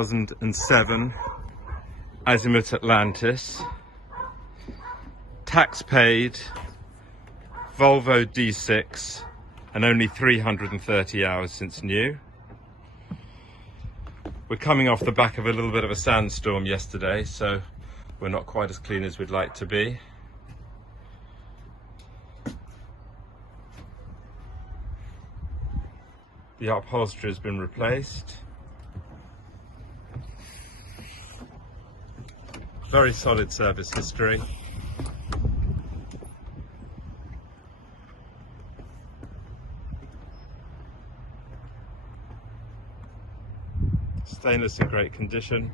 2007 Azimuth Atlantis, tax paid, Volvo D6, and only 330 hours since new. We're coming off the back of a little bit of a sandstorm yesterday, so we're not quite as clean as we'd like to be. The upholstery has been replaced. Very solid service history. Stainless in great condition.